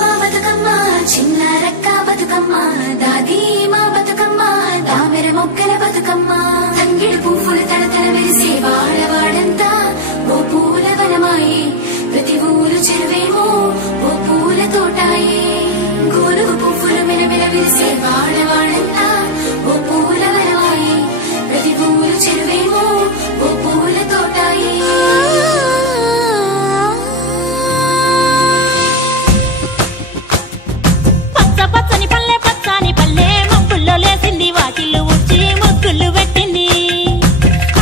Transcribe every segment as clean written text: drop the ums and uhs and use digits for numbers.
మా బతుకమ్మ చిన్న రక్క బతుకమ్మ దాది మా బతుకమ్మ దామెర మొక్కల బతుకమ్మ తంగిడి పువ్వులు తడతడ మెరిసే వాడవాడంతా ఓ పూల వనమాయే ప్రతి ఊరు చెరువేమో ఓ పూల తోటాయే గోలుగు పువ్వులు మెలమెల విరిసే వాడవాడంతా ఓ పూల వనమాయే ప్రతి ఊరు చెరువేమో ఓ పూల తోటాయే పచ్చని పల్లె పచ్చని పల్లె మబ్బుల్లో లేసింది వాకిళ్ళు ఉచ్చి ముగ్గులు పెట్టింది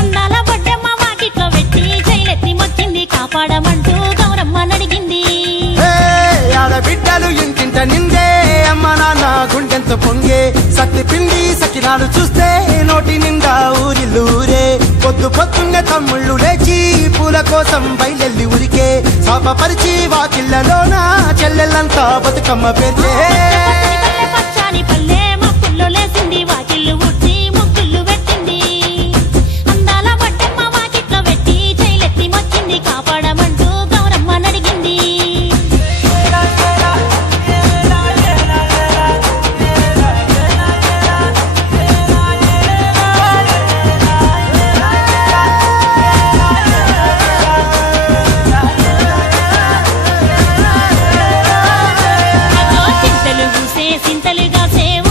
అందాల బొడ్డమ్మ వాకిట్లో పెట్టి జైలెత్తి మొచ్చింది కాపాడమంటూ గౌరమ్మ నడిగింది ఆడబిడ్డలు ఇంటింట నిందే అమ్మ నాన్న గుండెంత పొంగే సత్తి పిండి సకినాలు చూస్తే నోటి నిండా ఊరిల్లూరే పొద్దు పొద్దున్నే తమ్ముళ్ళు లేచి పూల కోసం బయలెల్లి ఉరికే శాపపరిచి వాకిళ్ళలోన చెల్లెళ్ళంతా బతుకమ్మ పేర్చే